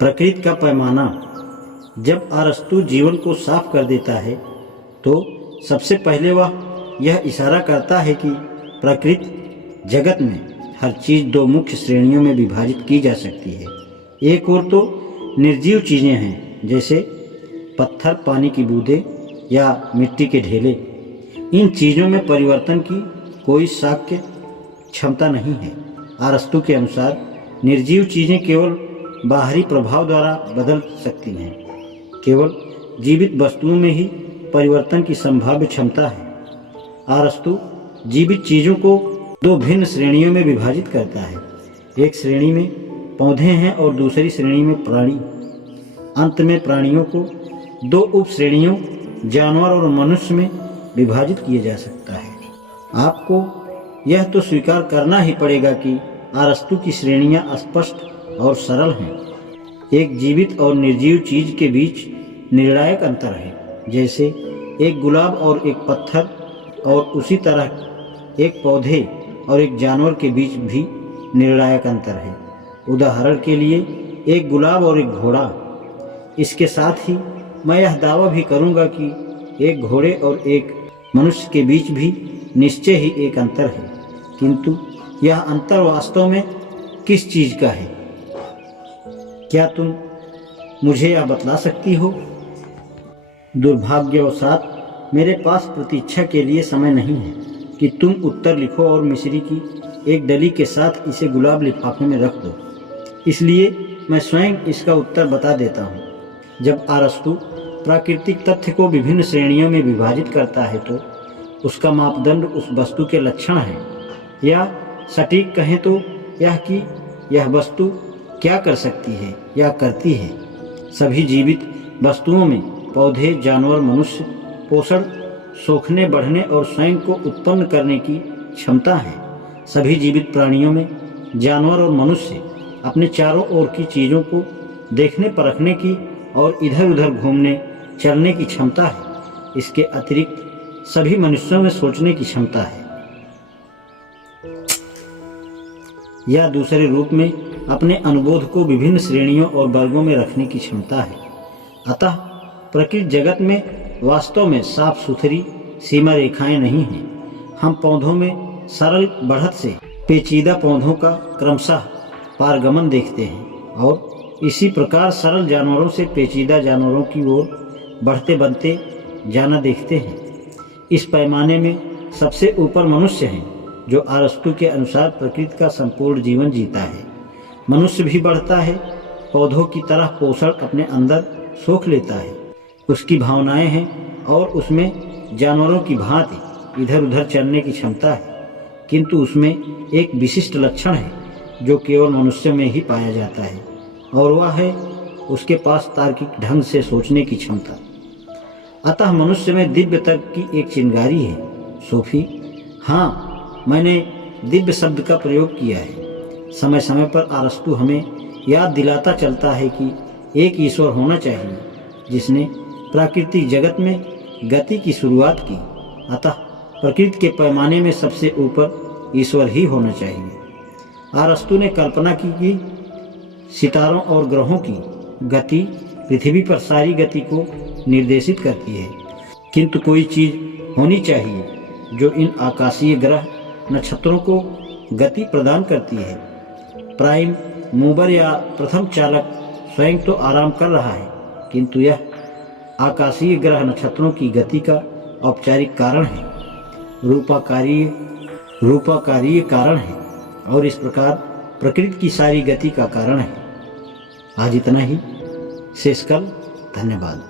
प्रकृति का पैमाना। जब अरस्तु जीवन को साफ कर देता है तो सबसे पहले वह यह इशारा करता है कि प्रकृति जगत में हर चीज़ दो मुख्य श्रेणियों में विभाजित की जा सकती है। एक ओर तो निर्जीव चीज़ें हैं, जैसे पत्थर, पानी की बूंदें या मिट्टी के ढेले। इन चीज़ों में परिवर्तन की कोई शाक्य क्षमता नहीं है। अरस्तु के अनुसार निर्जीव चीज़ें केवल बाहरी प्रभाव द्वारा बदल सकती हैं। केवल जीवित वस्तुओं में ही परिवर्तन की संभाव्य क्षमता है। अरस्तु जीवित चीज़ों को दो भिन्न श्रेणियों में विभाजित करता है। एक श्रेणी में पौधे हैं और दूसरी श्रेणी में प्राणी। अंत में प्राणियों को दो उप श्रेणियों जानवर और मनुष्य में विभाजित किया जा सकता है। आपको यह तो स्वीकार करना ही पड़ेगा कि अरस्तु की श्रेणियां स्पष्ट और सरल हैं। एक जीवित और निर्जीव चीज के बीच निर्णायक अंतर है, जैसे एक गुलाब और एक पत्थर, और उसी तरह एक पौधे और एक जानवर के बीच भी निर्णायक अंतर है। उदाहरण के लिए एक गुलाब और एक घोड़ा। इसके साथ ही मैं यह दावा भी करूंगा कि एक घोड़े और एक मनुष्य के बीच भी निश्चय ही एक अंतर है, किंतु यह अंतर वास्तव में किस चीज का है, क्या तुम मुझे यह बतला सकती हो? दुर्भाग्यवशात मेरे पास प्रतीक्षा के लिए समय नहीं है कि तुम उत्तर लिखो और मिस्री की एक डली के साथ इसे गुलाब लिफाफे में रख दो। इसलिए मैं स्वयं इसका उत्तर बता देता हूँ। जब अरस्तु प्राकृतिक तथ्य को विभिन्न श्रेणियों में विभाजित करता है तो उसका मापदंड उस वस्तु के लक्षण है, या सटीक कहें तो यह कि यह वस्तु क्या कर सकती है या करती है। सभी जीवित वस्तुओं में पौधे, जानवर, मनुष्य पोषण, सोखने, बढ़ने और स्वयं को उत्पन्न करने की क्षमता है। सभी जीवित प्राणियों में जानवर और मनुष्य अपने चारों ओर की चीज़ों को देखने, परखने की और इधर उधर घूमने चलने की क्षमता है। इसके अतिरिक्त सभी मनुष्यों में सोचने की क्षमता है, या दूसरे रूप में अपने अनुबोध को विभिन्न श्रेणियों और वर्गों में रखने की क्षमता है। अतः प्रकृति जगत में वास्तव में साफ सुथरी सीमा रेखाएं नहीं हैं। हम पौधों में सरल बढ़त से पेचीदा पौधों का क्रमशः पारगमन देखते हैं, और इसी प्रकार सरल जानवरों से पेचीदा जानवरों की ओर बढ़ते बनते जाना देखते हैं। इस पैमाने में सबसे ऊपर मनुष्य हैं, जो अरस्तु के अनुसार प्रकृति का संपूर्ण जीवन जीता है। मनुष्य भी बढ़ता है, पौधों की तरह पोषण अपने अंदर सोख लेता है। उसकी भावनाएं हैं और उसमें जानवरों की भांति इधर उधर चलने की क्षमता है, किंतु उसमें एक विशिष्ट लक्षण है जो केवल मनुष्य में ही पाया जाता है, और वह है उसके पास तार्किक ढंग से सोचने की क्षमता। अतः मनुष्य में दिव्य तर्क की एक चिंगारी है। सोफी, हाँ, मैंने दिव्य शब्द का प्रयोग किया है। समय समय पर अरस्तु हमें याद दिलाता चलता है कि एक ईश्वर होना चाहिए जिसने प्राकृतिक जगत में गति की शुरुआत की। अतः प्रकृति के पैमाने में सबसे ऊपर ईश्वर ही होना चाहिए। अरस्तु ने कल्पना की कि सितारों और ग्रहों की गति पृथ्वी पर सारी गति को निर्देशित करती है, किंतु कोई चीज़ होनी चाहिए जो इन आकाशीय ग्रह नक्षत्रों को गति प्रदान करती है। प्राइम मूवर या प्रथम चालक स्वयं तो आराम कर रहा है, किंतु यह आकाशीय ग्रह नक्षत्रों की गति का औपचारिक कारण है, रूपाकारीय कारण है, और इस प्रकार प्रकृति की सारी गति का कारण है। आज इतना ही, शेष कल। धन्यवाद।